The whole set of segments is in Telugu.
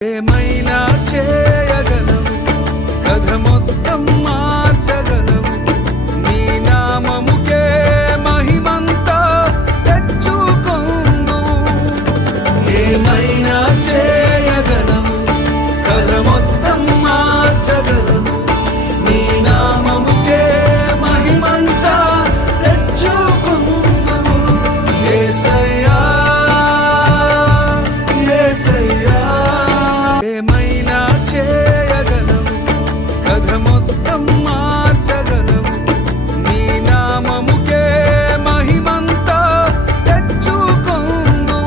ఏమైనా చేయగలవు, కథ మొత్తం మార్చగలవు. నీ నామముకే మహిమంతా తెచ్చుకొందువు. ఏమైనా చేయగలవు, కథ మొత్తం మార్చగలవు. నీ నామముకే మహిమంతా తెచ్చుకొందువు. యేసయ్యా యేసయ్యా ఏమైనా చేయగలవు, కథ మొత్తం మార్చగలవు. నీ నామముకే మహిమంతా తెచ్చుకొందువు.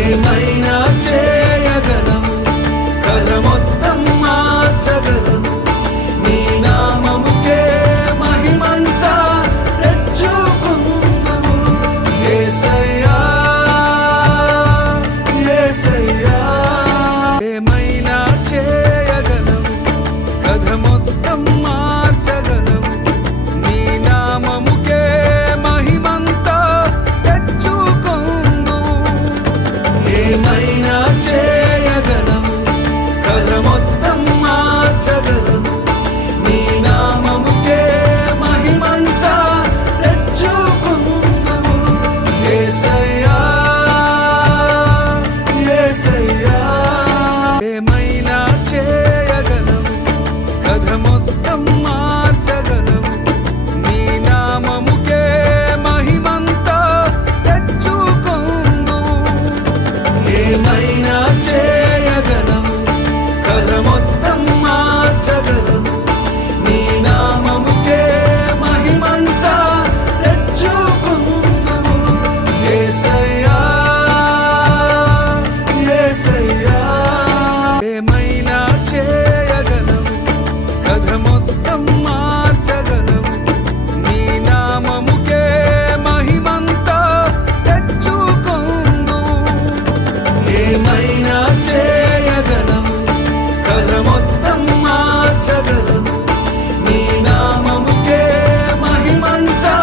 ఏమైనా చేయగలవు, కథ మొత్తం మార్చగలవు. నీ నామముకే మహిమంతా తెచ్చుకొందువు. యేసయ్యా యేసయ్యా ఏమైనా చేయగలవు, కథ మొత్తం మార్చగలవు. నీ నామముకే మహిమంతా తెచ్చుకొందువు. ఏమైనా చేయగలవు, కథ మొత్తం మార్చగలవు. నీ నామముకే మహిమంతా తెచ్చుకొందువు. యేసయ్యా యేసయ్యా ఏమైనా చేయగలవు, కథ మొత్తం మార్చగలవు. నీ నామముకే మహిమంతా తెచ్చుకొందువు. ఏమైనా చేయగలవు, కథ మొత్తం మార్చగలవు. నీ నామముకే మహిమంతా తెచ్చుకొందువు. యేసయ్యా యేసయ్యా ఏమైనా చేయగలవు, కథ మొత్తం మార్చగలవు. నీ నామముకే మహిమంతా తెచ్చుకొందువు. ఏమైనా చేయగలవు, కథ మొత్తం మార్చగలవు. నీ నామముకే మహిమంతా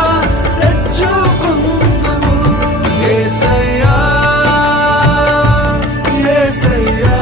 తెచ్చుకొందువు. యేసయ్యా యేసయ్యా